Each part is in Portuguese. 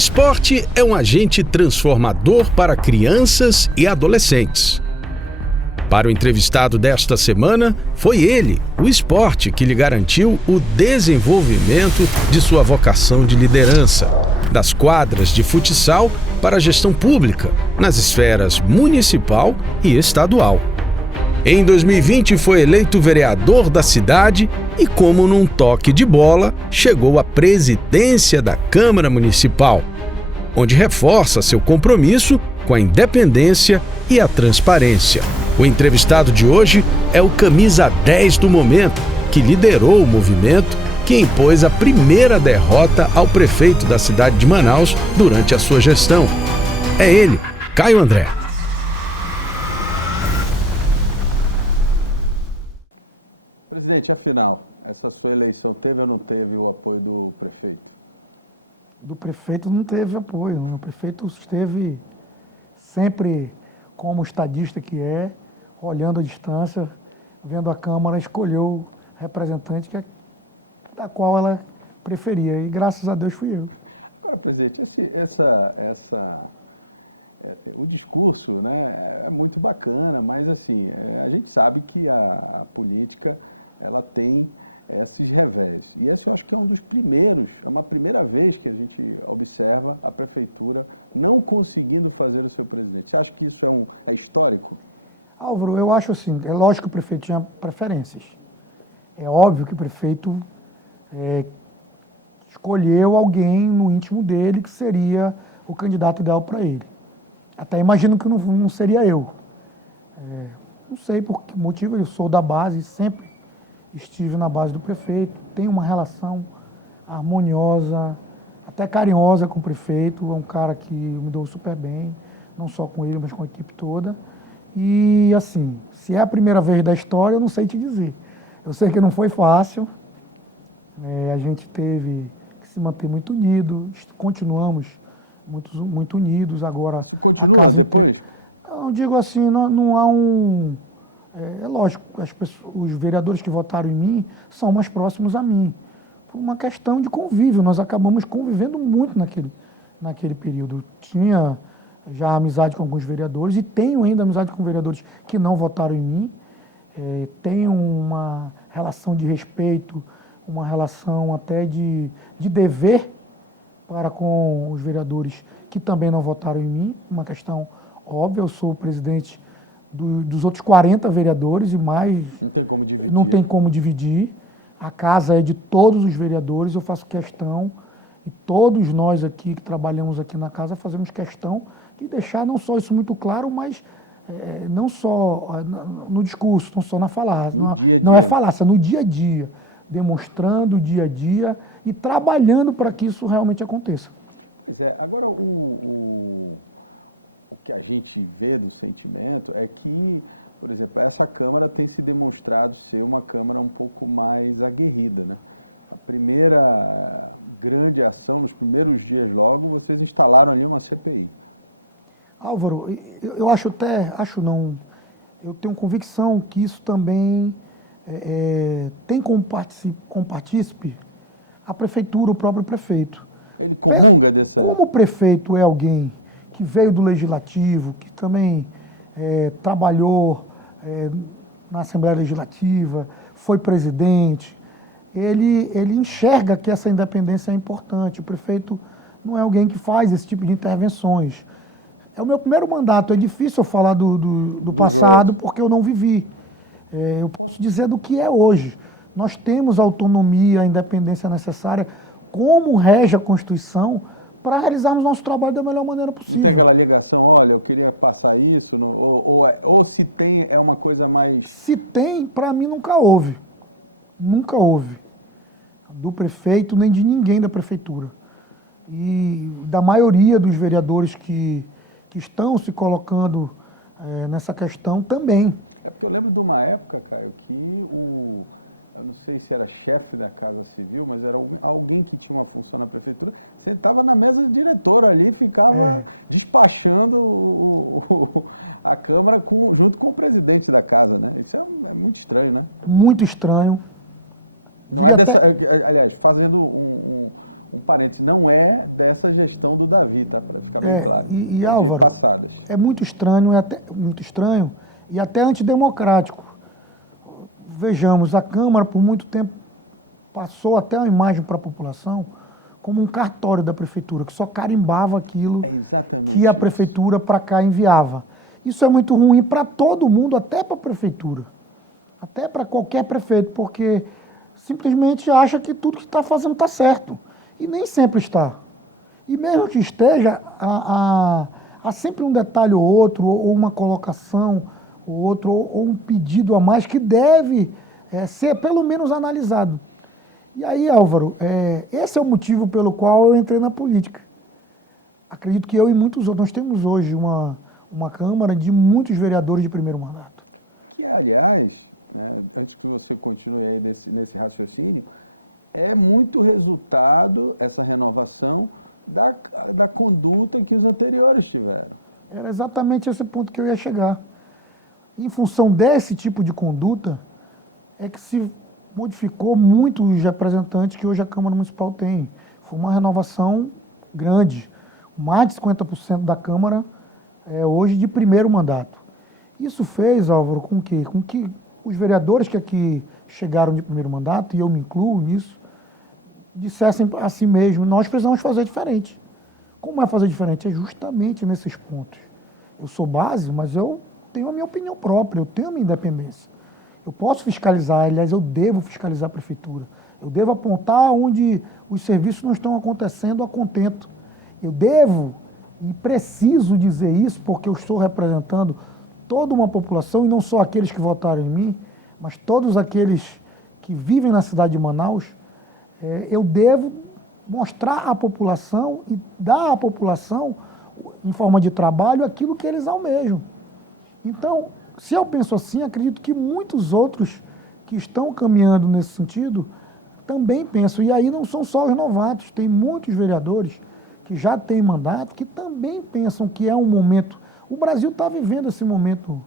esporte é um agente transformador para crianças e adolescentes. Para o entrevistado desta semana, foi ele, o esporte, que lhe garantiu o desenvolvimento de sua vocação de liderança, das quadras de futsal para a gestão pública, nas esferas municipal e estadual. Em 2020 foi eleito vereador da cidade e, como num toque de bola, chegou à presidência da Câmara Municipal, onde reforça seu compromisso com a independência e a transparência. O entrevistado de hoje é o camisa 10 do momento, que liderou o movimento que impôs a primeira derrota ao prefeito da cidade de Manaus durante a sua gestão. É ele, Caio André. Presidente, afinal, essa sua eleição teve ou não teve o apoio do prefeito? Do prefeito não teve apoio, né? O prefeito esteve sempre como estadista que é, olhando a distância, vendo a Câmara, escolheu o representante da qual ela preferia, e graças a Deus fui eu. Agora, presidente, o discurso, né, é muito bacana, mas assim, a gente sabe que a política ela tem esses revés. E esse eu acho que é um dos primeiros, é uma primeira vez que a gente observa a prefeitura não conseguindo fazer o seu presidente. Você acha que isso é histórico? Álvaro, eu acho assim, é lógico que o prefeito tinha preferências. É óbvio que o prefeito escolheu alguém no íntimo dele que seria o candidato ideal para ele. Até imagino que não seria eu. Não sei por que motivo, eu sou da base, sempre estive na base do prefeito, tenho uma relação harmoniosa, até carinhosa com o prefeito, é um cara que me deu super bem, não só com ele, mas com a equipe toda. E assim, se é a primeira vez da história, eu não sei te dizer. Eu sei que não foi fácil, a gente teve que se manter muito unido, continuamos muito unidos agora. Isso continua depois? Eu digo assim, não há um... É lógico, os vereadores que votaram em mim são mais próximos a mim. Por uma questão de convívio, nós acabamos convivendo muito naquele período. Tinha já amizade com alguns vereadores e tenho ainda amizade com vereadores que não votaram em mim. Tenho uma relação de respeito, uma relação até de dever para com os vereadores que também não votaram em mim. Uma questão óbvia, eu sou o presidente dos outros 40 vereadores e mais... Não tem como dividir. Não tem como dividir. A casa é de todos os vereadores, eu faço questão, e todos nós aqui que trabalhamos aqui na casa fazemos questão de deixar não só isso muito claro, mas não só no discurso, não só na falácia. No dia a dia. Não é falácia, no dia a dia. Demonstrando o dia a dia e trabalhando para que isso realmente aconteça. Pois é, agora o que a gente vê do sentimento é que, por exemplo, essa Câmara tem se demonstrado ser uma Câmara um pouco mais aguerrida, né? A primeira grande ação, nos primeiros dias logo, vocês instalaram ali uma CPI. Álvaro, eu tenho convicção que isso também tem como partícipe a prefeitura, o próprio prefeito. Ele comunga dessa... Como o prefeito é alguém que veio do Legislativo, que também trabalhou na Assembleia Legislativa, foi presidente, ele enxerga que essa independência é importante. O prefeito não é alguém que faz esse tipo de intervenções. É o meu primeiro mandato, é difícil eu falar do passado porque eu não vivi. Eu posso dizer do que é hoje. Nós temos a autonomia, a independência necessária, como rege a Constituição, para realizarmos nosso trabalho da melhor maneira possível. Não tem aquela ligação, olha, eu queria passar isso, ou se tem, é uma coisa mais... Se tem, para mim nunca houve. Nunca houve. Do prefeito, nem de ninguém da prefeitura. E da maioria dos vereadores que estão se colocando nessa questão também. É porque eu lembro de uma época, Caio, que eu não sei se era chefe da Casa Civil, mas era alguém que tinha uma função na prefeitura, sentava na mesa de diretor ali e ficava despachando a Câmara junto com o presidente da casa, né? Isso é muito estranho, né? Muito estranho. Não é dessa... Aliás, fazendo um parênteses, não é dessa gestão do Davi, tá? Para ficar bem claro. E é Álvaro, de passadas. É muito estranho e até antidemocrático. Vejamos, a Câmara por muito tempo passou até uma imagem para a população como um cartório da prefeitura, que só carimbava aquilo que a prefeitura para cá enviava. Isso é muito ruim para todo mundo, até para a prefeitura, até para qualquer prefeito, porque simplesmente acha que tudo que está fazendo está certo. E nem sempre está. E mesmo que esteja, há sempre um detalhe ou outro, ou uma colocação ou outro, ou um pedido a mais que deve ser pelo menos analisado. E aí, Álvaro, esse é o motivo pelo qual eu entrei na política. Acredito que eu e muitos outros, nós temos hoje uma Câmara de muitos vereadores de primeiro mandato. Que, aliás, né, antes que você continue aí nesse raciocínio, é muito resultado, essa renovação, da conduta que os anteriores tiveram. Era exatamente esse ponto que eu ia chegar. Em função desse tipo de conduta, é que se modificou muito os representantes que hoje a Câmara Municipal tem. Foi uma renovação grande. Mais de 50% da Câmara é hoje de primeiro mandato. Isso fez, Álvaro, com que os vereadores que aqui chegaram de primeiro mandato, e eu me incluo nisso, dissessem a si mesmo, nós precisamos fazer diferente. Como é fazer diferente? É justamente nesses pontos. Eu sou base, mas eu tenho a minha opinião própria, eu tenho a minha independência. Eu posso fiscalizar, aliás, eu devo fiscalizar a prefeitura. Eu devo apontar onde os serviços não estão acontecendo a contento. Eu devo e preciso dizer isso porque eu estou representando toda uma população, e não só aqueles que votaram em mim, mas todos aqueles que vivem na cidade de Manaus. Eu devo mostrar à população e dar à população, em forma de trabalho, aquilo que eles almejam. Então, se eu penso assim, acredito que muitos outros que estão caminhando nesse sentido também pensam. E aí não são só os novatos, tem muitos vereadores que já têm mandato que também pensam que é um momento. O Brasil está vivendo esse momento,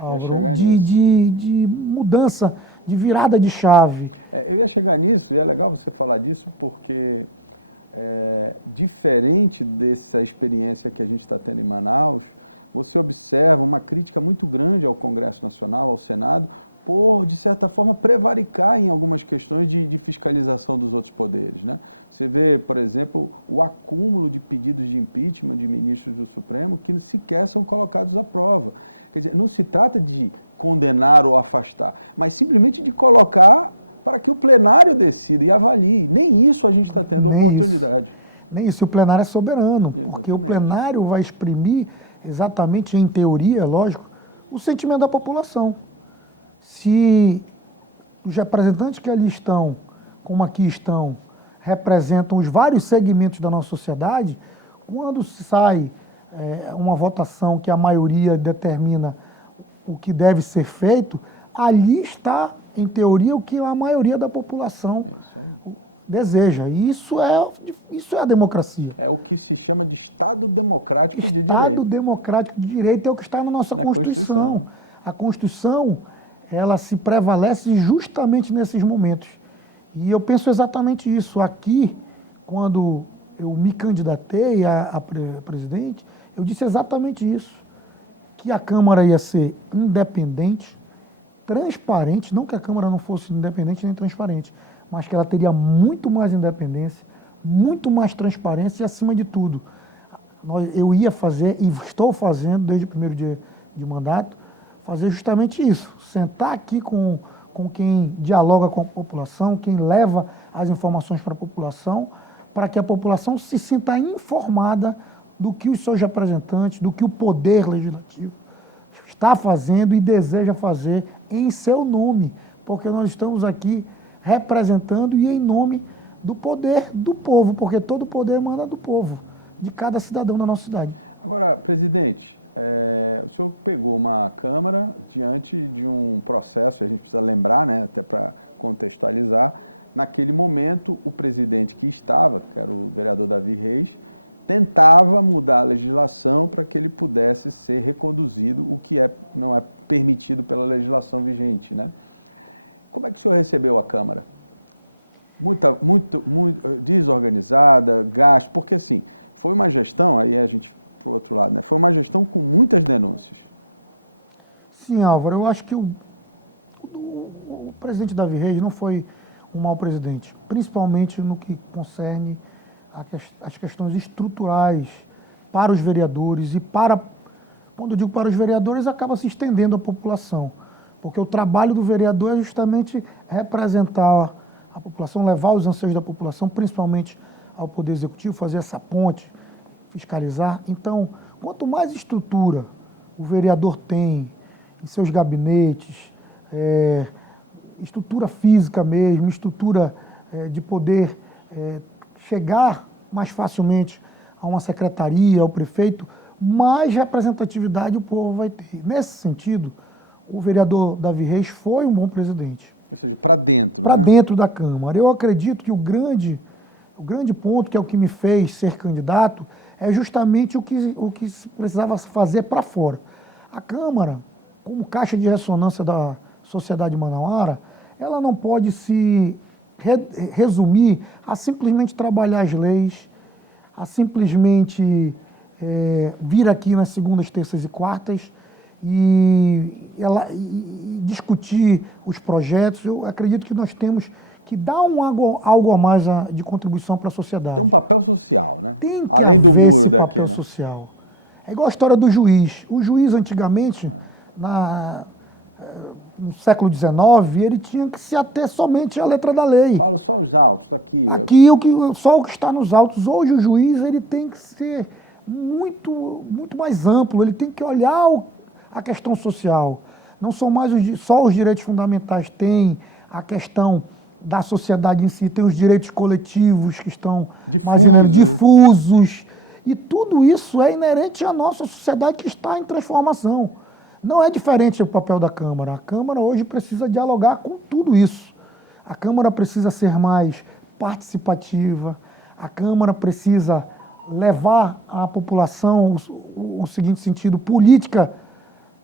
Álvaro, de mudança, de virada de chave. Eu ia chegar nisso, e é legal você falar disso, porque diferente dessa experiência que a gente está tendo em Manaus, você observa uma crítica muito grande ao Congresso Nacional, ao Senado, por, de certa forma, prevaricar em algumas questões de fiscalização dos outros poderes, né? Você vê, por exemplo, o acúmulo de pedidos de impeachment de ministros do Supremo que sequer são colocados à prova. Quer dizer, não se trata de condenar ou afastar, mas simplesmente de colocar para que o plenário decida e avalie. Nem isso a gente está tendo oportunidade. Nem isso, o plenário é soberano, porque o plenário vai exprimir exatamente, em teoria, lógico, o sentimento da população. Se os representantes que ali estão, como aqui estão, representam os vários segmentos da nossa sociedade, quando sai uma votação que a maioria determina o que deve ser feito, ali está, em teoria, o que a maioria da população deseja. E isso é a democracia. É o que se chama de Estado Democrático de Direito. Estado Democrático de Direito é o que está na nossa Constituição. A Constituição, ela se prevalece justamente nesses momentos. E eu penso exatamente isso. Aqui, quando eu me candidatei a presidente, eu disse exatamente isso. Que a Câmara ia ser independente, transparente, não que a Câmara não fosse independente nem transparente, mas que ela teria muito mais independência, muito mais transparência e, acima de tudo, eu ia fazer, e estou fazendo desde o primeiro dia de mandato, fazer justamente isso, sentar aqui com quem dialoga com a população, quem leva as informações para a população, para que a população se sinta informada do que os seus representantes, do que o Poder Legislativo está fazendo e deseja fazer em seu nome, porque nós estamos aqui representando e em nome do poder do povo, porque todo o poder emana do povo, de cada cidadão da nossa cidade. Agora, presidente, o senhor pegou uma Câmara diante de um processo, a gente precisa lembrar, né, até para contextualizar, naquele momento o presidente que estava, que era o vereador Davi Reis, tentava mudar a legislação para que ele pudesse ser reconduzido, o que não é permitido pela legislação vigente, né? Como é que o senhor recebeu a Câmara? muito desorganizada, gasto, porque assim, foi uma gestão, aí a gente, pro outro lado, né? Foi uma gestão com muitas denúncias. Sim, Álvaro, eu acho que o presidente Davi Reis não foi um mau presidente, principalmente no que concerne as questões estruturais para os vereadores e quando eu digo para os vereadores, acaba se estendendo à população, porque o trabalho do vereador é justamente representar a população, levar os anseios da população, principalmente ao Poder Executivo, fazer essa ponte, fiscalizar. Então, quanto mais estrutura o vereador tem em seus gabinetes, estrutura física mesmo, estrutura de poder chegar mais facilmente a uma secretaria, ao prefeito, mais representatividade o povo vai ter. Nesse sentido, o vereador Davi Reis foi um bom presidente. Ou seja, para dentro, Para né? dentro da Câmara. Eu acredito que o grande ponto, que é o que me fez ser candidato, é justamente o que se precisava fazer para fora. A Câmara, como caixa de ressonância da sociedade manauara, ela não pode se resumir a simplesmente trabalhar as leis, a simplesmente vir aqui nas segundas, terças e quartas e discutir os projetos. Eu acredito que nós temos que dar algo a mais de contribuição para a sociedade. Tem um papel social, né? Tem que além do haver muro esse daqui, papel né? social. É igual a história do juiz. O juiz, antigamente, no século XIX, ele tinha que se ater somente à letra da lei. Falo só os autos, tá aqui. Aqui, só o que está nos autos. Hoje, o juiz ele tem que ser muito mais amplo, ele tem que olhar a questão social. Não são mais só os direitos fundamentais, tem a questão da sociedade em si, tem os direitos coletivos que estão difusos. E tudo isso é inerente à nossa sociedade que está em transformação. Não é diferente do papel da Câmara. A Câmara hoje precisa dialogar com tudo isso. A Câmara precisa ser mais participativa, a Câmara precisa levar à população o seguinte sentido: política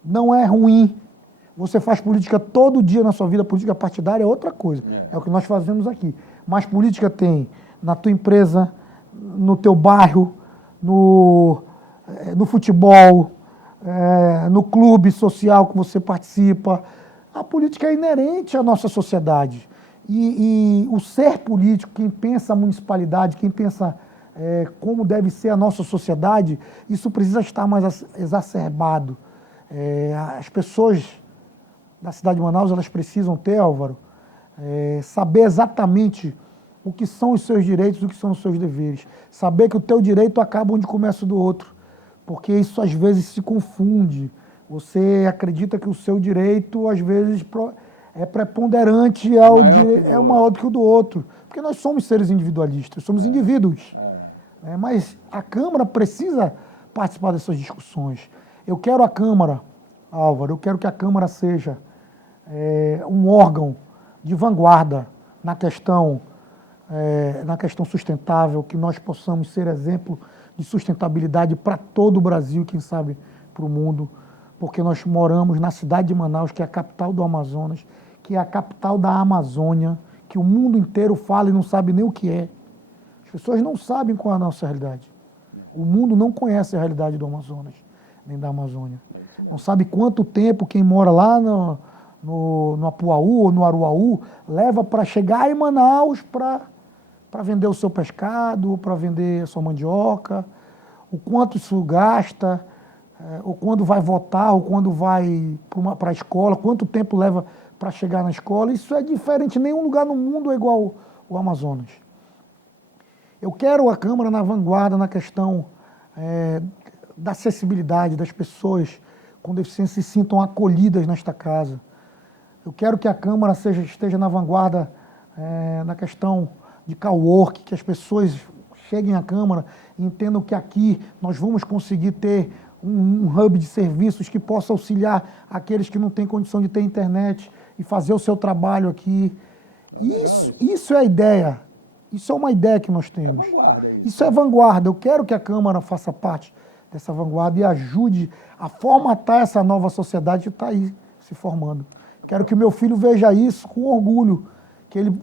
não é ruim. Você faz política todo dia na sua vida, política partidária é outra coisa. É o que nós fazemos aqui. Mas política tem na tua empresa, no teu bairro, no futebol, no clube social que você participa. A política é inerente à nossa sociedade. E o ser político, quem pensa a municipalidade, quem pensa como deve ser a nossa sociedade, isso precisa estar mais exacerbado. As pessoas da cidade de Manaus, elas precisam ter, Álvaro, saber exatamente o que são os seus direitos e o que são os seus deveres. Saber que o teu direito acaba onde começa o do outro. Porque isso às vezes se confunde. Você acredita que o seu direito, às vezes, é preponderante ao maior que maior do que o do outro. Porque nós somos seres individualistas, somos indivíduos. Mas a Câmara precisa participar dessas discussões. Eu quero a Câmara, Álvaro, eu quero que a Câmara seja um órgão de vanguarda na questão sustentável, que nós possamos ser exemplo de sustentabilidade para todo o Brasil, quem sabe para o mundo, porque nós moramos na cidade de Manaus, que é a capital do Amazonas, que é a capital da Amazônia, que o mundo inteiro fala e não sabe nem o que é. As pessoas não sabem qual é a nossa realidade. O mundo não conhece a realidade do Amazonas, nem da Amazônia. É isso mesmo. Não sabe quanto tempo quem mora lá no Apuaú ou no Aruaú leva para chegar em Manaus para vender o seu pescado, para vender a sua mandioca, o quanto isso gasta, ou quando vai votar, ou quando vai para a escola, quanto tempo leva para chegar na escola. Isso é diferente, nenhum lugar no mundo é igual o Amazonas. Eu quero a Câmara na vanguarda na questão da acessibilidade das pessoas com deficiência se sintam acolhidas nesta casa. Eu quero que a Câmara esteja na vanguarda na questão de cowork, que as pessoas cheguem à Câmara e entendam que aqui nós vamos conseguir ter um hub de serviços que possa auxiliar aqueles que não têm condição de ter internet e fazer o seu trabalho aqui. Legal isso. Isso é a ideia. Isso é uma ideia que nós temos. É vanguarda isso. Isso é vanguarda. Eu quero que a Câmara faça parte dessa vanguarda e ajude a formatar essa nova sociedade que está aí se formando. Quero que o meu filho veja isso com orgulho, que ele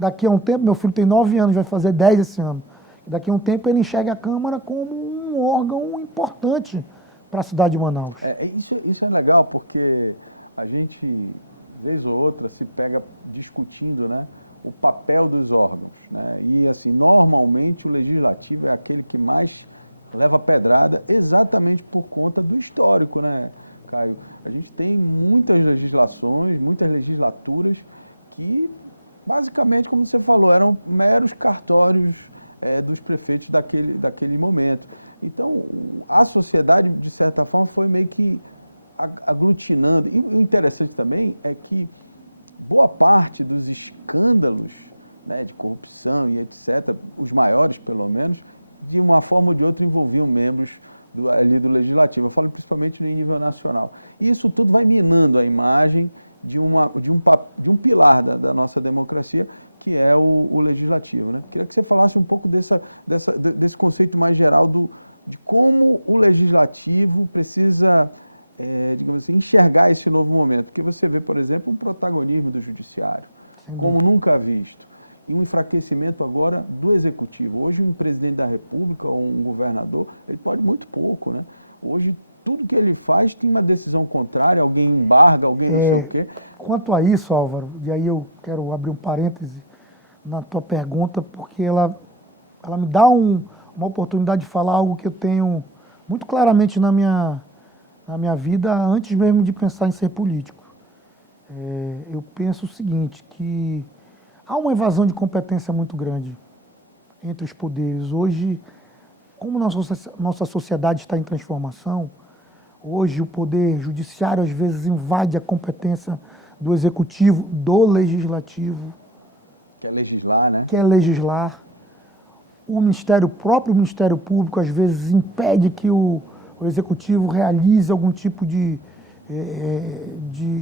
daqui a um tempo, meu filho tem 9 anos, vai fazer 10 esse ano. Daqui a um tempo ele enxerga a Câmara como um órgão importante para a cidade de Manaus. Isso é legal, porque a gente, vez ou outra, se pega discutindo, né, o papel dos órgãos, né? E assim, normalmente o legislativo é aquele que mais leva pedrada exatamente por conta do histórico, né, Caio? A gente tem muitas legislações, muitas legislaturas que, basicamente, como você falou, eram meros cartórios dos prefeitos daquele momento. Então, a sociedade, de certa forma, foi meio que aglutinando. E o interessante também é que boa parte dos escândalos, né, de corrupção e etc., os maiores pelo menos, de uma forma ou de outra envolviam membros ali do Legislativo. Eu falo principalmente no nível nacional. E isso tudo vai minando a imagem de um pilar da nossa democracia, que é o Legislativo, né? Queria que você falasse um pouco desse conceito mais geral de como o Legislativo precisa, digamos assim, enxergar esse novo momento. Porque você vê, por exemplo, um protagonismo do Judiciário, como nunca visto, e um enfraquecimento agora do Executivo. Hoje, um presidente da República ou um governador, ele pode muito pouco, né? Hoje, tudo que ele faz tem uma decisão contrária, alguém embarga, alguém não sei o quê. Quanto a isso, Álvaro, e aí eu quero abrir um parêntese na tua pergunta, porque ela me dá uma oportunidade de falar algo que eu tenho muito claramente na minha vida, antes mesmo de pensar em ser político. Eu penso o seguinte, que há uma evasão de competência muito grande entre os poderes. Hoje, como nossa sociedade está em transformação, hoje o poder judiciário às vezes invade a competência do executivo, do legislativo. Quer legislar, né? Quer legislar. O próprio Ministério Público às vezes impede que o executivo realize algum tipo de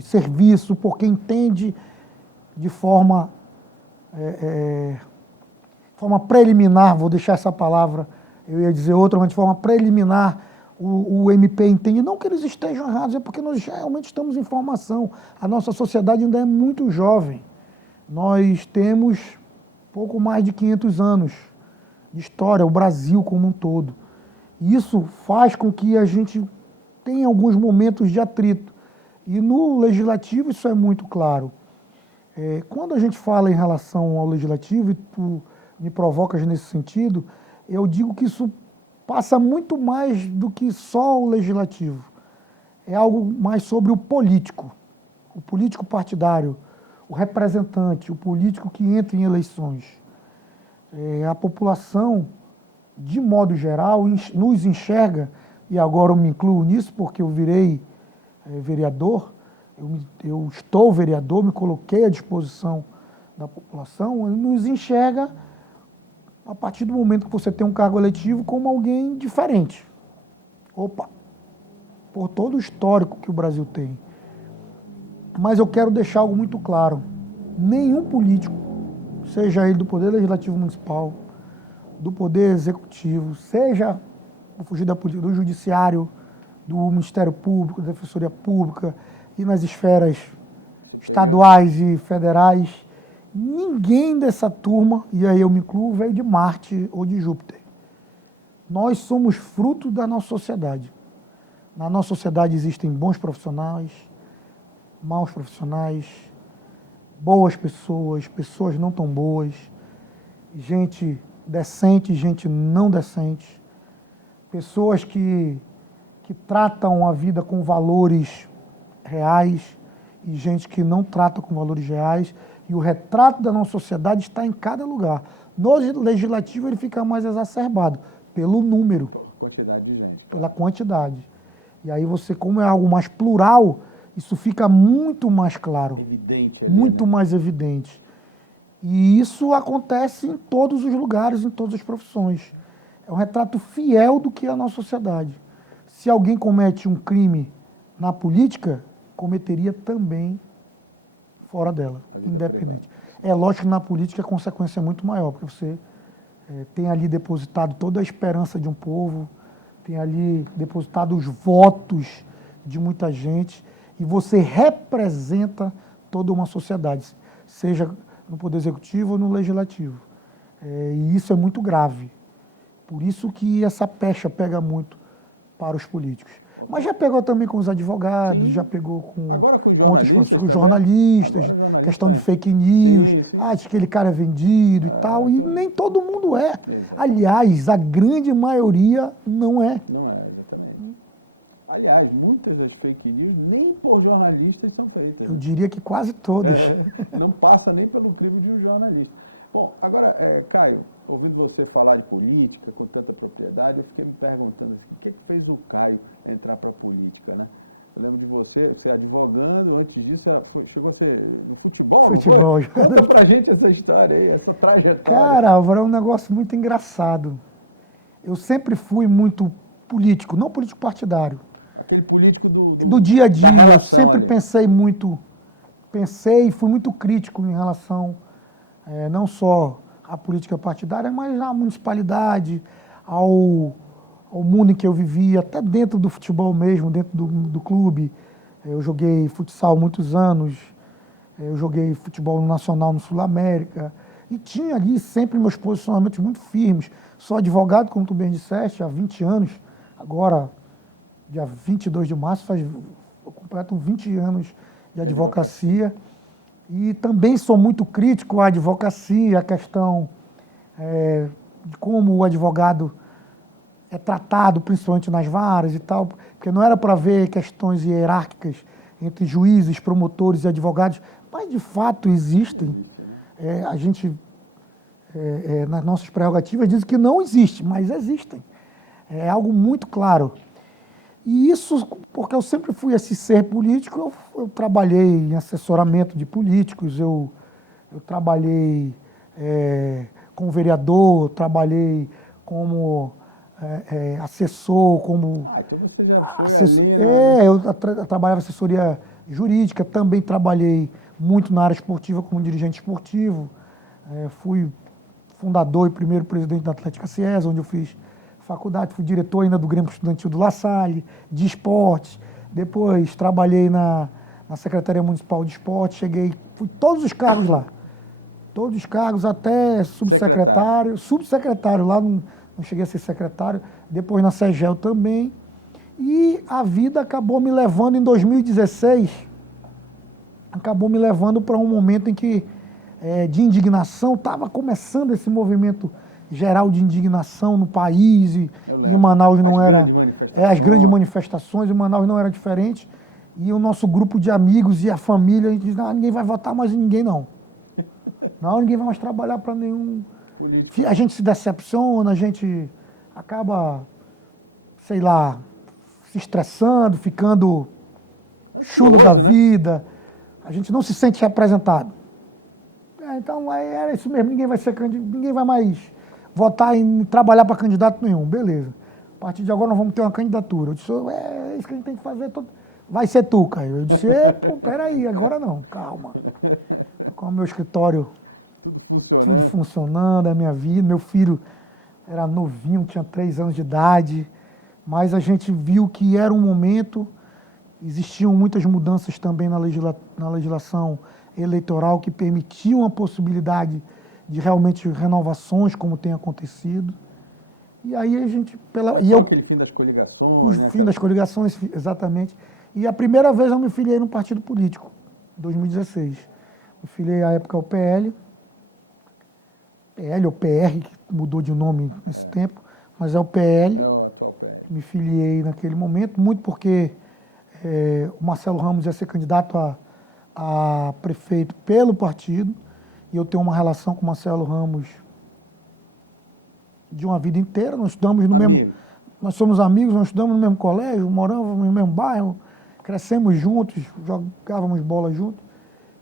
serviço, porque entende de forma preliminar, vou deixar essa palavra, eu ia dizer outra, mas de forma preliminar, o MP entende, não que eles estejam errados, é porque nós realmente estamos em formação. A nossa sociedade ainda é muito jovem. Nós temos pouco mais de 500 anos de história, o Brasil como um todo. Isso faz com que a gente tenha alguns momentos de atrito. E no Legislativo isso é muito claro. Quando a gente fala em relação ao Legislativo, e tu me provocas nesse sentido, eu digo que isso passa muito mais do que só o Legislativo. É algo mais sobre o político partidário, o representante, o político que entra em eleições. A população, de modo geral, nos enxerga, e agora eu me incluo nisso porque eu virei vereador, eu estou vereador, me coloquei à disposição da população, ele nos enxerga a partir do momento que você tem um cargo eletivo como alguém diferente. Opa, por todo o histórico que o Brasil tem. Mas eu quero deixar algo muito claro. Nenhum político, seja ele do Poder Legislativo Municipal, do Poder Executivo, seja, vou fugir da política, do Judiciário, do Ministério Público, da Defensoria Pública e nas esferas estaduais e federais, ninguém dessa turma, e aí eu me incluo, veio de Marte ou de Júpiter. Nós somos fruto da nossa sociedade. Na nossa sociedade existem bons profissionais, maus profissionais, boas pessoas, pessoas não tão boas, gente decente, gente não decente, pessoas que tratam a vida com valores reais e gente que não trata com valores reais. E o retrato da nossa sociedade está em cada lugar. No Legislativo ele fica mais exacerbado, pelo número. Por quantidade de gente, claro. Pela quantidade. E aí você, como é algo mais plural, isso fica muito mais claro. Evidente ali, muito mais evidente. E isso acontece em todos os lugares, em todas as profissões. É um retrato fiel do que é a nossa sociedade. Se alguém comete um crime na política, cometeria também fora dela. A vida privada. É lógico que na política a consequência é muito maior, porque você tem ali depositado toda a esperança de um povo, tem ali depositado os votos de muita gente, e você representa toda uma sociedade, seja no Poder Executivo ou no Legislativo. E isso é muito grave. Por isso que essa pecha pega muito para os políticos. Mas já pegou também com os advogados, Sim. já pegou com... Agora com os jornalistas também? Jornalistas, Agora jornalista questão de fake news, sim, sim. aquele cara é vendido e tal, então... e nem todo mundo é. Exatamente. Aliás, a grande maioria não é. Não é, exatamente. Aliás, muitas das fake news nem por jornalistas são feitas. Eu Né? diria que quase todas. Não passa nem pelo crivo de um jornalista. Bom, agora, Caio, ouvindo você falar de política com tanta propriedade, eu fiquei me perguntando assim, o que fez o Caio entrar para a política, né? Eu lembro de você advogando, antes disso chegou a ser no futebol, não foi? Conta pra gente essa história aí, essa trajetória. Cara, Álvaro, é um negócio muito engraçado. Eu sempre fui muito político, não político partidário. Aquele político do dia a dia, da relação ali. Eu sempre pensei e fui muito crítico em relação não só à política partidária, mas à municipalidade, ao mundo em que eu vivia, até dentro do futebol mesmo, dentro do clube. Eu joguei futsal muitos anos, eu joguei futebol nacional no Sul-América, e tinha ali sempre meus posicionamentos muito firmes. Sou advogado, como tu bem disseste, há 20 anos, agora, dia 22 de março, eu completo 20 anos de advocacia. E também sou muito crítico à advocacia, à questão de como o advogado é tratado, principalmente nas varas e tal, porque não era para ver questões hierárquicas entre juízes, promotores e advogados, mas de fato existem. Existe, né? A gente, nas nossas prerrogativas, diz que não existe, mas existem. É algo muito claro. E isso, porque eu sempre fui esse ser político, eu trabalhei em assessoramento de políticos, eu trabalhei como vereador, trabalhei como assessor, como... então você já foi ali, né? Eu trabalhava assessoria jurídica, também trabalhei muito na área esportiva como dirigente esportivo, fui fundador e primeiro presidente da Atlética Ciesa, onde eu fiz faculdade, fui diretor ainda do Grêmio Estudantil do La Salle, de esportes, depois trabalhei na Secretaria Municipal de Esportes, fui todos os cargos lá, todos os cargos, até subsecretário lá, não cheguei a ser secretário, depois na SEGEL também, e a vida acabou me levando em 2016, para um momento em que, de indignação, estava começando esse movimento geral de indignação no país, e em Manaus não era... Grandes manifestações. As grandes manifestações, em Manaus não era diferente, e o nosso grupo de amigos e a família, a gente diz, ninguém vai votar mais em ninguém não. Ninguém vai mais trabalhar para nenhum... político. A gente se decepciona, a gente acaba, sei lá, se estressando, ficando ansioso, né? Vida. A gente não se sente representado. Então, era isso mesmo, ninguém vai mais votar em trabalhar para candidato nenhum, beleza. A partir de agora nós vamos ter uma candidatura. Eu disse, é isso que a gente tem que fazer. Vai ser tu, Caio. Eu disse, peraí, agora não, calma. Com o meu escritório... Tudo funcionando. Tudo funcionando, a minha vida. Meu filho era novinho, tinha 3 anos de idade, mas a gente viu que era um momento, existiam muitas mudanças também na legislação eleitoral que permitiam a possibilidade de realmente renovações, como tem acontecido. E aí a gente... Foi aquele fim das coligações, né? Fim das coligações, exatamente. E a primeira vez eu me filiei num partido político, em 2016. Me filiei à época ao PL ou PR, que mudou de nome nesse tempo, mas é o PL. É o atual PL. Me filiei naquele momento, muito porque o Marcelo Ramos ia ser candidato a prefeito pelo partido, e eu tenho uma relação com o Marcelo Ramos de uma vida inteira. Nós estudamos no mesmo... Nós somos amigos, nós estudamos no mesmo colégio, moramos no mesmo bairro, crescemos juntos, jogávamos bola juntos,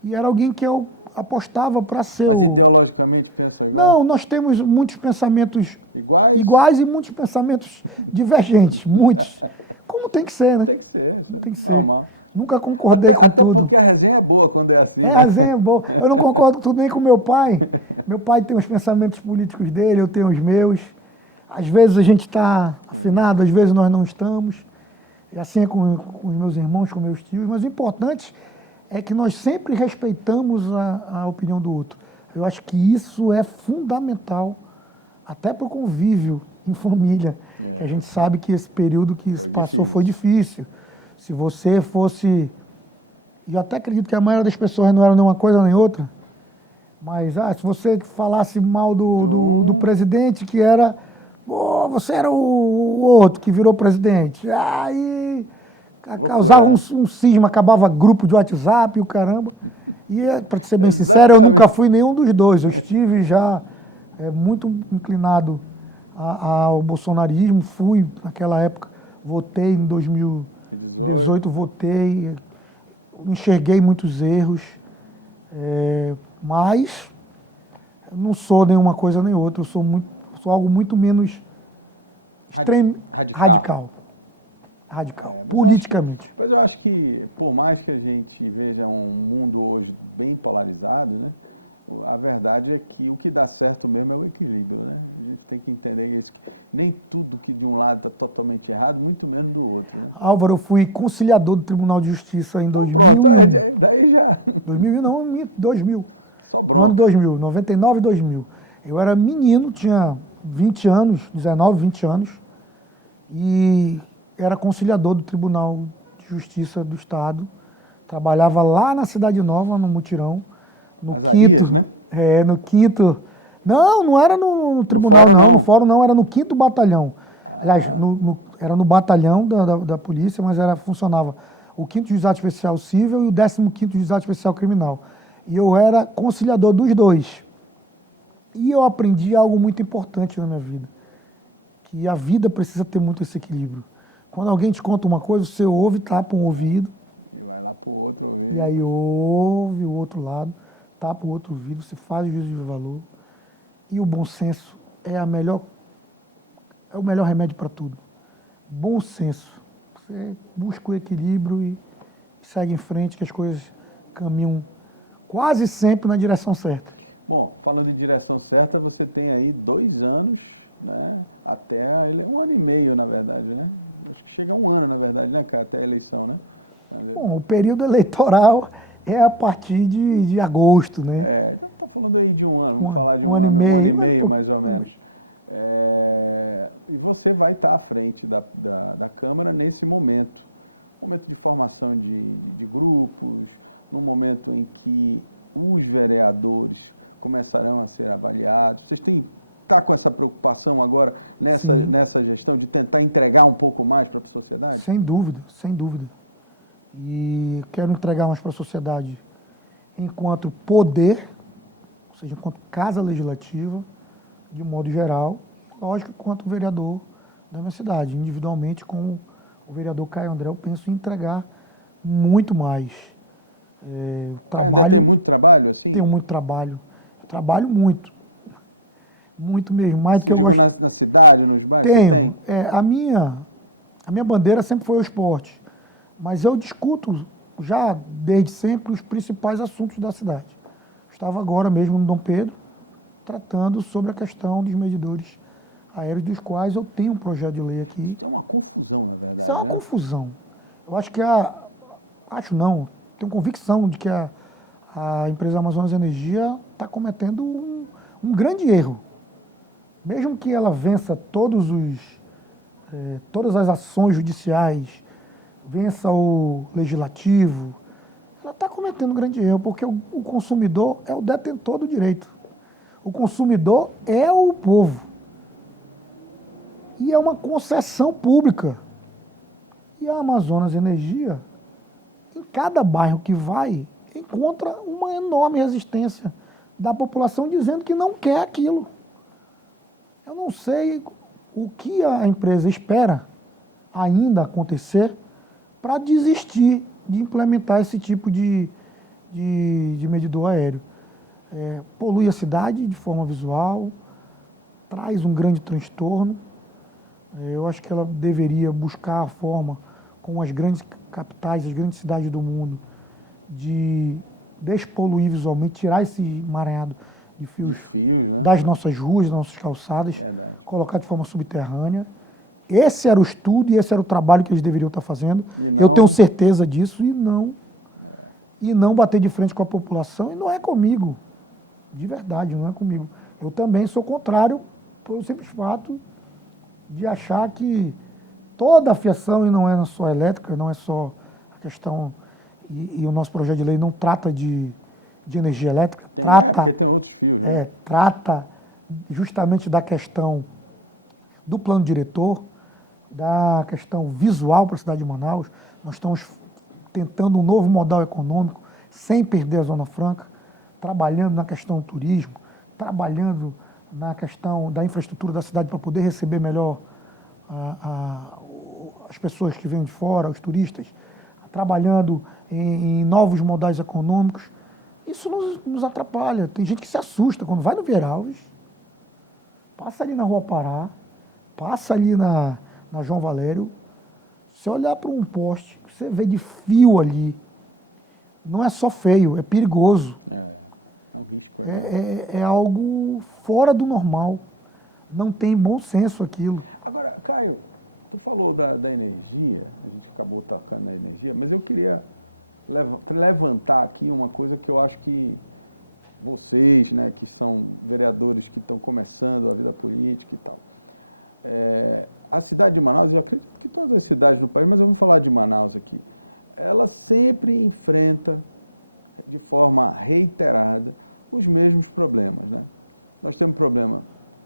e era alguém que eu apostava para ser... Mas ideologicamente pensam igual? Não, nós temos muitos pensamentos iguais e muitos pensamentos divergentes, muitos. Como tem que ser, né? Tem que ser, isso tem que ser normal. Nunca concordei com até tudo. Porque a resenha é boa quando é assim, né? A resenha é boa. Eu não concordo com tudo nem com meu pai. Meu pai tem os pensamentos políticos dele, eu tenho os meus. Às vezes a gente está afinado, às vezes nós não estamos. E assim é com os meus irmãos, com meus tios. Mas o importante é que nós sempre respeitamos a opinião do outro. Eu acho que isso é fundamental, até para o convívio em família. A gente sabe que esse período que se passou foi difícil. Se você fosse... E eu até acredito que a maioria das pessoas não era nem uma coisa nem outra. Mas se você falasse mal do presidente, que era... você era o outro que virou presidente. Aí causava um cisma, acabava grupo de WhatsApp e o caramba. E, para ser bem sincero, eu nunca fui nenhum dos dois. Eu estive já muito inclinado ao bolsonarismo. Fui, naquela época, votei em 2018, votei, enxerguei muitos erros, mas não sou nenhuma coisa nem outra. Eu sou algo muito menos radical. Politicamente. Mas eu acho que, por mais que a gente veja um mundo hoje bem polarizado, né, a verdade é que o que dá certo mesmo é o equilíbrio, né? A gente tem que entender isso, que nem tudo que de um lado está totalmente errado, muito menos do outro, né? Álvaro, eu fui conciliador do Tribunal de Justiça em 2000. Pronto, daí já... 2000. Só bronca. 2000, 99 e 2000. Eu era menino, tinha 20 anos, 19, 20 anos, e era conciliador do Tribunal de Justiça do Estado. Trabalhava lá na Cidade Nova, no Mutirão. Azarias, né? No 5º... Não era no tribunal. No fórum, não. No fórum, não, era no 5º batalhão. Aliás, era no batalhão da polícia, mas funcionava o 5º Juizado Especial Civil e o 15º Juizado Especial Criminal. E eu era conciliador dos dois. E eu aprendi algo muito importante na minha vida, que a vida precisa ter muito esse equilíbrio. Quando alguém te conta uma coisa, você ouve, tapa um ouvido. E vai lá pro outro ouvido. E aí ouve o outro lado, tapa o outro ouvido, se faz juízo de valor. E o bom senso é o melhor remédio para tudo. Bom senso. Você busca o equilíbrio e segue em frente, que as coisas caminham quase sempre na direção certa. Bom, falando em direção certa, você tem aí 2 anos, né? Até 1 ano e meio, na verdade, né? Acho que chega a 1 ano, na verdade, né, cara? Até a eleição, né? Bom, o período eleitoral é a partir de agosto, né? Então tá falando aí de 1 ano, vamos falar de 1 ano e meio, mais ou menos. E você vai estar à frente da Câmara nesse momento de formação de grupos, num momento em que os vereadores começarão a ser avaliados. Vocês tá com essa preocupação agora nessa gestão de tentar entregar um pouco mais para a sociedade? Sem dúvida, sem dúvida. E quero entregar mais para a sociedade enquanto poder, ou seja, enquanto casa legislativa, de modo geral, lógico, enquanto vereador da minha cidade. Individualmente, com o vereador Caio André, eu penso em entregar muito mais. Caio André tem muito trabalho, assim? Tenho muito trabalho. Eu trabalho muito. Muito mesmo. Mais você digo na cidade, nos bairros, você tem? A minha bandeira sempre foi o esporte. Mas eu discuto já desde sempre os principais assuntos da cidade. Estava agora mesmo no Dom Pedro, tratando sobre a questão dos medidores aéreos, dos quais eu tenho um projeto de lei aqui. Isso é uma confusão, na verdade, Isso é uma confusão. Eu acho que tenho convicção de que a empresa Amazonas Energia está cometendo um grande erro. Mesmo que ela vença todas as ações judiciais, vença o legislativo, ela está cometendo um grande erro, porque o consumidor é o detentor do direito. O consumidor é o povo. E é uma concessão pública. E a Amazonas Energia, em cada bairro que vai, encontra uma enorme resistência da população dizendo que não quer aquilo. Eu não sei o que a empresa espera ainda acontecer para desistir de implementar esse tipo de medidor aéreo. Polui a cidade de forma visual, traz um grande transtorno. Eu acho que ela deveria buscar a forma, com as grandes capitais, as grandes cidades do mundo, de despoluir visualmente, tirar esse emaranhado de fios, né? Das nossas ruas, das nossas calçadas, colocar de forma subterrânea. Esse era o estudo e esse era o trabalho que eles deveriam estar fazendo. Eu tenho certeza disso e não bater de frente com a população. E não é comigo. De verdade, não é comigo. Eu também sou contrário pelo simples fato de achar que toda a fiação, e não é só elétrica, não é só a questão, e o nosso projeto de lei não trata de energia elétrica, Porque tem outros fios, né? Trata justamente da questão do plano diretor, da questão visual para a cidade de Manaus. Nós estamos tentando um novo modal econômico, sem perder a Zona Franca, trabalhando na questão do turismo, trabalhando na questão da infraestrutura da cidade para poder receber melhor as pessoas que vêm de fora, os turistas, trabalhando em novos modais econômicos. Isso nos atrapalha. Tem gente que se assusta quando vai no Vieralves, passa ali na Rua Pará, passa ali na João Valério, se olhar para um poste, você vê de fio ali, não é só feio, é perigoso. É um risco ali. É algo fora do normal. Não tem bom senso aquilo. Agora, Caio, tu falou da energia, a gente acabou tocando na energia, mas eu queria levantar aqui uma coisa que eu acho que vocês, né, que são vereadores que estão começando a vida política e tal, a cidade de Manaus, eu acredito que todas as cidades do país, mas vamos falar de Manaus aqui, ela sempre enfrenta de forma reiterada os mesmos problemas, né? Nós temos problema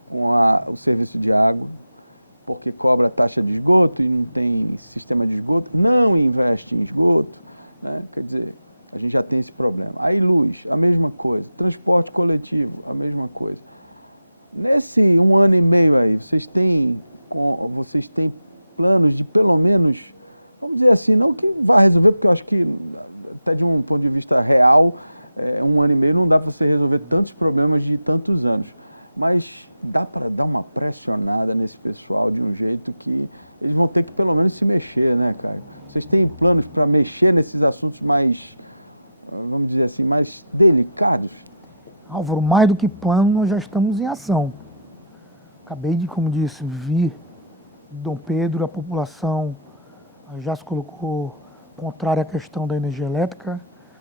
com o serviço de água, porque cobra taxa de esgoto e não tem sistema de esgoto, não investe em esgoto, né? Quer dizer, a gente já tem esse problema. Aí luz, a mesma coisa. Transporte coletivo, a mesma coisa. Nesse 1 ano e meio aí, vocês têm planos de pelo menos, vamos dizer assim, não que vá resolver, porque eu acho que até de um ponto de vista real, 1 ano e meio não dá para você resolver tantos problemas de tantos anos. Mas dá para dar uma pressionada nesse pessoal de um jeito que eles vão ter que pelo menos se mexer, né, Caio? Vocês têm planos para mexer nesses assuntos mais, vamos dizer assim, mais delicados? Álvaro, mais do que plano, nós já estamos em ação. Acabei de, como disse, vir Dom Pedro, a população já se colocou contrária à questão da energia elétrica.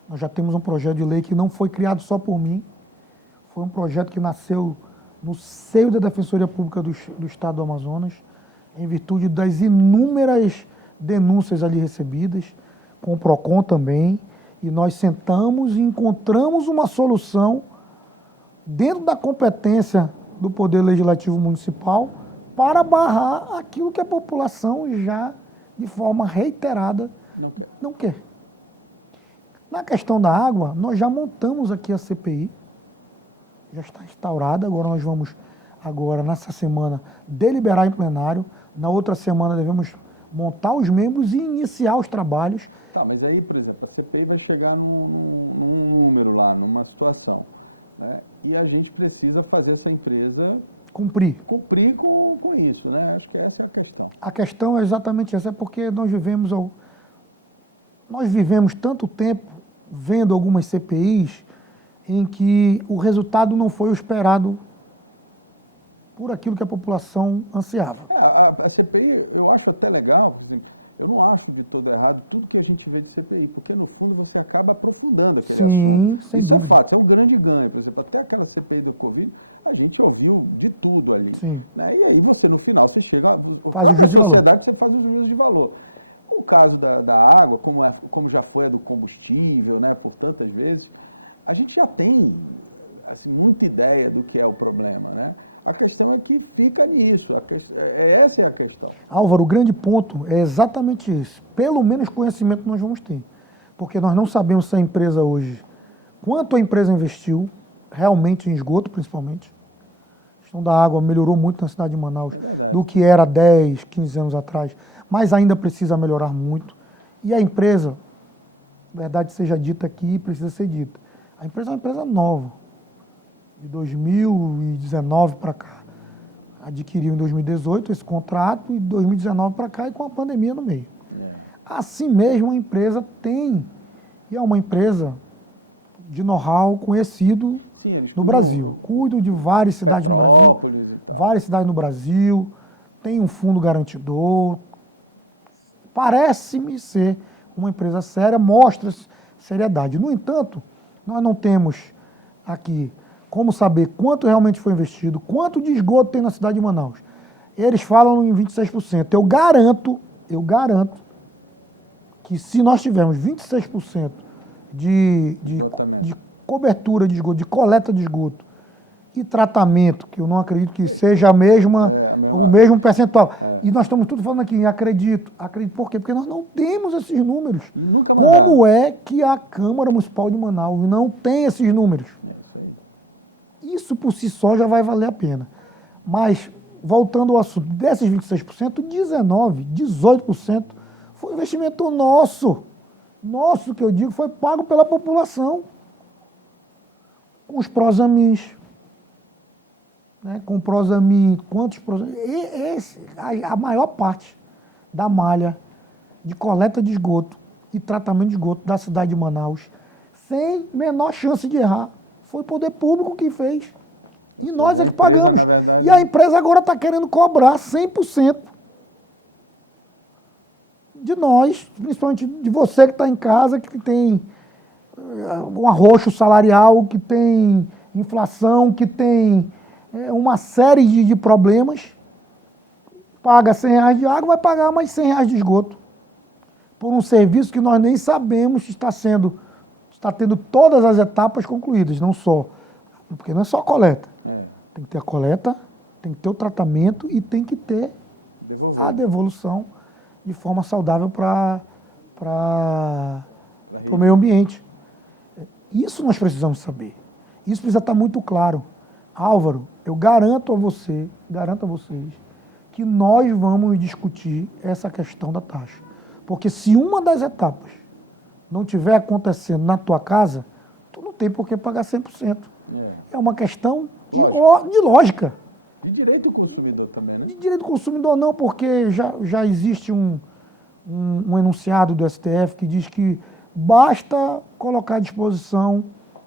Nós já temos um projeto de lei que não foi criado só por mim, foi um projeto que nasceu no seio da Defensoria Pública do Estado do Amazonas, em virtude das inúmeras denúncias ali recebidas, com o PROCON também, e nós sentamos e encontramos uma solução dentro da competência do Poder Legislativo Municipal para barrar aquilo que a população já, de forma reiterada, não quer. Na questão da água, nós já montamos aqui a CPI, já está instaurada, agora nós vamos, nessa semana, deliberar em plenário, na outra semana devemos montar os membros e iniciar os trabalhos. Tá, mas aí, por exemplo, a CPI vai chegar num número lá, numa situação, né? E a gente precisa fazer essa empresa cumprir com isso, né? Acho que essa é a questão. A questão é exatamente essa, é porque nós vivemos tanto tempo vendo algumas CPIs em que o resultado não foi o esperado por aquilo que a população ansiava. A CPI, eu acho até legal, porque assim, eu não acho de todo errado tudo que a gente vê de CPI, porque no fundo você acaba aprofundando aquele assunto. Isso é fato, isso é um grande ganho. Por exemplo, até aquela CPI do Covid, a gente ouviu de tudo ali. Né? E aí você, no final, você chega, a própria sociedade, você faz os juízos de valor. O caso da água, como já foi a do combustível, né, por tantas vezes, a gente já tem assim, muita ideia do que é o problema, né? A questão é que fica nisso, essa é a questão. Álvaro, o grande ponto é exatamente isso. Pelo menos conhecimento nós vamos ter. Porque nós não sabemos se a empresa hoje, quanto a empresa investiu, realmente em esgoto principalmente. A questão da água melhorou muito na cidade de Manaus, do que era 10, 15 anos atrás, mas ainda precisa melhorar muito. E a empresa, verdade seja dita aqui, precisa ser dita. A empresa é uma empresa nova, de 2019 para cá. Adquiriu em 2018 esse contrato, e de 2019 para cá, e com a pandemia no meio. Assim mesmo, a empresa tem, e é uma empresa de know-how conhecido no Brasil. Cuidam de várias cidades Petrópolis e tal. Várias cidades no Brasil, tem um fundo garantidor. Parece-me ser uma empresa séria, mostra seriedade. No entanto, nós não temos aqui como saber quanto realmente foi investido, quanto de esgoto tem na cidade de Manaus. Eles falam em 26%. Eu garanto que se nós tivermos 26% de Esgotamento. de cobertura de esgoto, de coleta de esgoto e tratamento, que eu não acredito que seja o mesmo percentual. E nós estamos tudo falando aqui, acredito. Por quê? Porque nós não temos esses números. E nunca mandaram. Como é que a Câmara Municipal de Manaus não tem esses números? É isso aí. Isso por si só já vai valer a pena. Mas, voltando ao assunto, desses 26%, 18% foi investimento nosso. Nosso, que eu digo, foi pago pela população. Com os Prosamis. Né? Com o Prosamin, quantos Prosamin? A maior parte da malha de coleta de esgoto e tratamento de esgoto da cidade de Manaus, sem menor chance de errar, foi o poder público que fez. Ou E seja, nós a é que empresa, pagamos. na verdade... E a empresa agora está querendo cobrar 100% de nós, principalmente de você que está em casa, que tem um arroxo salarial, que tem inflação, que tem uma série de problemas. Paga R$100 de água, vai pagar mais R$100 de esgoto. Por um serviço que nós nem sabemos se está tendo todas as etapas concluídas, não só. Porque não é só coleta. Tem que ter a coleta, tem que ter o tratamento e tem que ter a devolução de forma saudável para o meio ambiente. Isso nós precisamos saber. Isso precisa estar muito claro. Álvaro, eu garanto a vocês que nós vamos discutir essa questão da taxa. Porque se uma das etapas não estiver acontecendo na tua casa, tu não tem por que pagar 100%. É uma questão de lógica. De direito do consumidor também, né? De direito do consumidor não, porque já existe um enunciado do STF que diz que basta colocar à disposição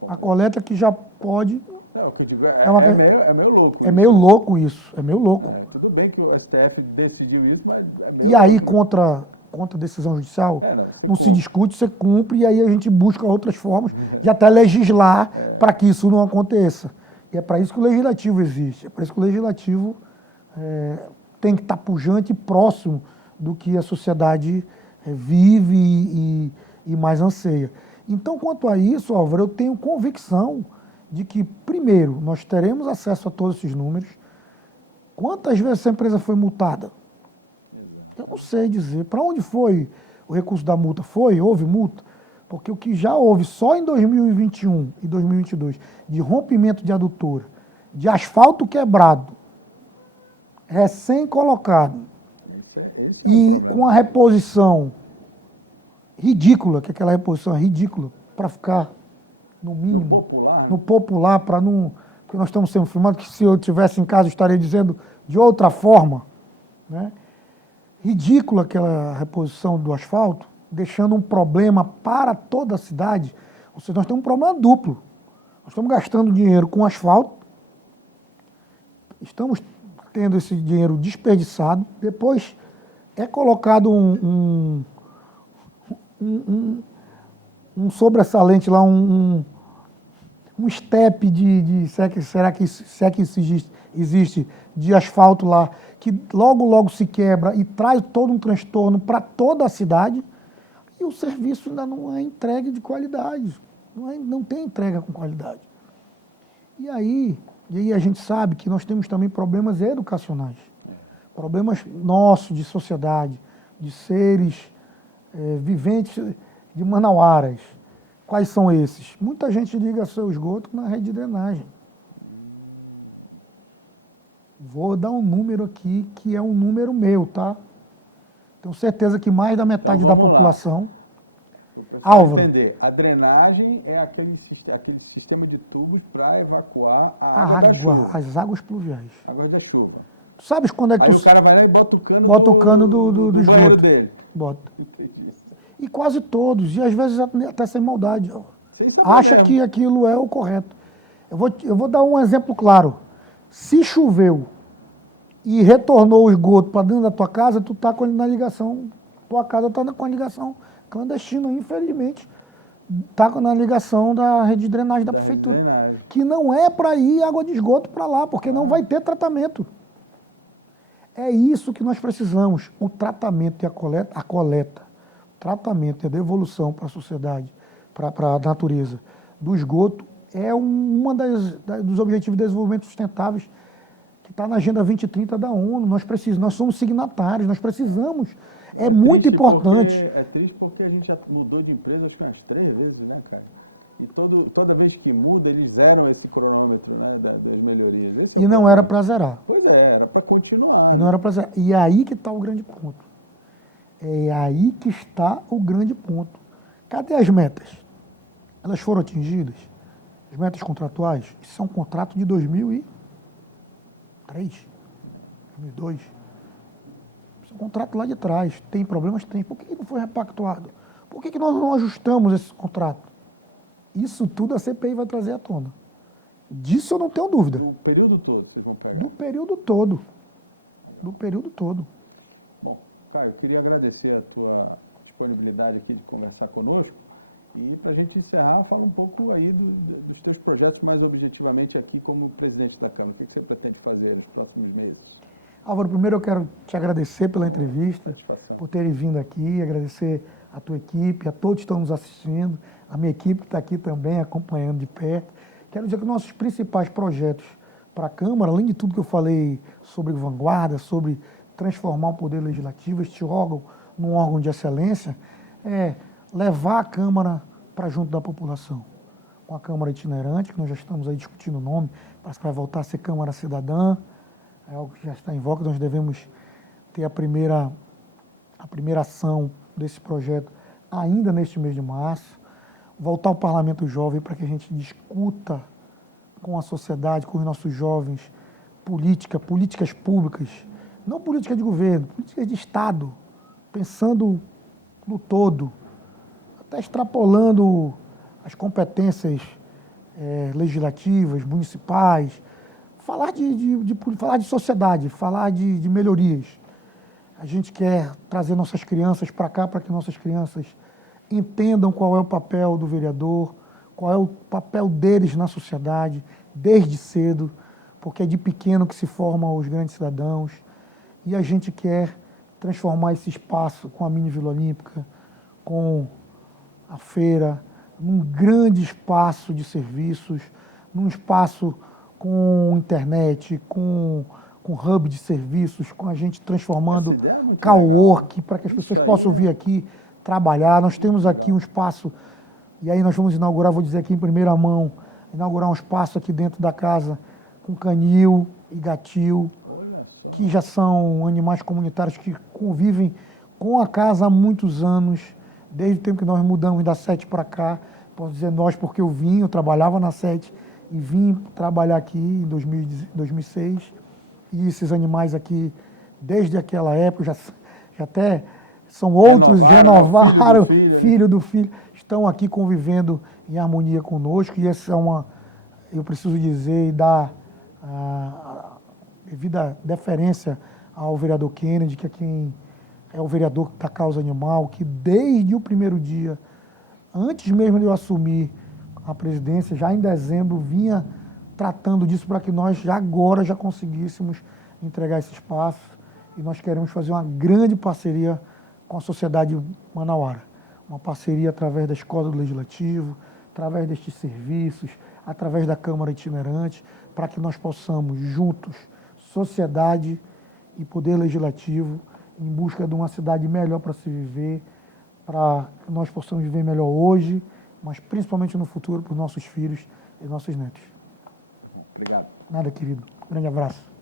a coleta que já pode... Não, o que eu digo é meio louco isso. É meio louco isso, é meio louco. Tudo bem que o STF decidiu isso, mas é meio louco. E aí, contra a decisão judicial, não se discute, você cumpre, e aí a gente busca outras formas de até legislar para que isso não aconteça. E é para isso que o Legislativo existe, é para isso que o Legislativo tem que estar pujante e próximo do que a sociedade vive e mais anseia. Então, quanto a isso, Álvaro, eu tenho convicção de que, primeiro, nós teremos acesso a todos esses números. Quantas vezes essa empresa foi multada? Exato. Eu não sei dizer. Para onde foi o recurso da multa? Houve multa? Porque o que já houve só em 2021 e 2022 de rompimento de adutora, de asfalto quebrado, recém-colocado, esse é um problema. Com a reposição ridícula, que aquela reposição é ridícula, para ficar no mínimo. No popular, né? No popular, para não... Porque nós estamos sendo filmados, que se eu estivesse em casa eu estaria dizendo de outra forma, né? Ridícula aquela reposição do asfalto, deixando um problema para toda a cidade. Ou seja, nós temos um problema duplo. Nós estamos gastando dinheiro com asfalto, estamos tendo esse dinheiro desperdiçado, depois é colocado um sobressalente lá, um step se é que existe de asfalto lá, que logo se quebra e traz todo um transtorno para toda a cidade, e o serviço ainda não é entregue de qualidade, não tem entrega com qualidade. E aí a gente sabe que nós temos também problemas educacionais, problemas nossos de sociedade, de seres viventes de manauaras. Quais são esses? Muita gente liga seu esgoto na rede de drenagem. Vou dar um número aqui, que é um número meu, tá? Tenho certeza que mais da metade da população... Para o pessoal entender, a drenagem é aquele sistema de tubos para evacuar a água da chuva. As águas pluviais. Águas da chuva. Tu sabes quando é que... Aí o cara vai lá e bota o cano do banheiro dele. Bota. Entendi. E quase todos, e às vezes até sem maldade. Sem saber mesmo. Acha que aquilo é o correto. Eu vou dar um exemplo claro. Se choveu e retornou o esgoto para dentro da tua casa, tua casa está com a ligação clandestina, infelizmente. está na ligação da rede de drenagem Da rede de drenagem. que não é para ir água de esgoto para lá, porque não vai ter tratamento. É isso que nós precisamos, o tratamento e a coleta, o tratamento e a devolução para a sociedade, para a natureza do esgoto é uma dos objetivos de desenvolvimento sustentáveis que está na Agenda 2030 da ONU. Nós somos signatários, nós precisamos. É muito importante. É triste porque a gente já mudou de empresa acho que umas 3 vezes, né, cara? E toda vez que muda, eles zeram esse cronômetro, né, das melhorias. Esse é o E problema. não era para zerar. Pois é, era para continuar, Não né? era para zerar. E é aí que está o grande ponto. É aí que está o grande ponto. Cadê as metas? Elas foram atingidas? As metas contratuais? Isso é um contrato de 2003, 2002. Esse contrato lá de trás. Tem problemas? Tem. Por que não foi repactuado? Por que nós não ajustamos esse contrato? Isso tudo a CPI vai trazer à tona. Disso eu não tenho dúvida. Do período todo vocês vão pegar? Do período todo. Legal. Do período todo. Bom, Caio, eu queria agradecer a tua disponibilidade aqui de conversar conosco e para a gente encerrar, fala um pouco aí dos teus projetos mais objetivamente aqui como presidente da Câmara. O que você pretende fazer nos próximos meses? Álvaro, primeiro eu quero te agradecer pela entrevista, satisfação. por terem vindo aqui, agradecer a tua equipe, a todos que estão nos assistindo, a minha equipe que está aqui também acompanhando de perto. Quero dizer que nossos principais projetos para a Câmara, além de tudo que eu falei sobre vanguarda, sobre transformar o Poder Legislativo, este órgão, num órgão de excelência, é levar a Câmara para junto da população. Com a Câmara itinerante, que nós já estamos aí discutindo o nome, mas para voltar a ser Câmara Cidadã, é algo que já está em voga, nós devemos ter a primeira ação desse projeto ainda neste mês de março. Voltar ao Parlamento Jovem para que a gente discuta com a sociedade, com os nossos jovens, políticas públicas, não política de governo, política de Estado, pensando no todo, até extrapolando as competências legislativas, municipais, falar de sociedade, falar de melhorias. A gente quer trazer nossas crianças para cá para que nossas crianças entendam qual é o papel do vereador, qual é o papel deles na sociedade, desde cedo, porque é de pequeno que se formam os grandes cidadãos. E a gente quer transformar esse espaço com a Mini Vila Olímpica, com a feira, num grande espaço de serviços, num espaço com internet, com hub de serviços, com a gente transformando essa ideia é muito cowork, para que as Isso pessoas possam aí vir aqui trabalhar. Nós temos aqui legal. um espaço, e aí nós vamos inaugurar, vou dizer aqui em primeira mão, inaugurar um espaço aqui dentro da casa com canil e gatil, Olha só. que já são animais comunitários que convivem com a casa há muitos anos, desde o tempo que nós mudamos da Sete para cá. Posso dizer nós porque eu trabalhava na Sete e vim trabalhar aqui em 2006. E esses animais aqui, desde aquela época, já até são outros. Renovaram, né? O filho do filho. Filho do filho. Estão aqui convivendo em harmonia conosco. E essa é eu preciso dizer e dar devida deferência ao vereador Kennedy, que é quem é o vereador da causa animal, que desde o primeiro dia, antes mesmo de eu assumir a presidência, já em dezembro, vinha tratando disso para que nós já conseguíssemos entregar esse espaço. E nós queremos fazer uma grande parceria com a sociedade manauara. Uma parceria através da Escola do Legislativo, através destes serviços, através da Câmara Itinerante, para que nós possamos, juntos, sociedade e Poder Legislativo, em busca de uma cidade melhor para se viver, para que nós possamos viver melhor hoje, mas principalmente no futuro para os nossos filhos e nossos netos. Bom, obrigado. Nada, querido. Grande abraço.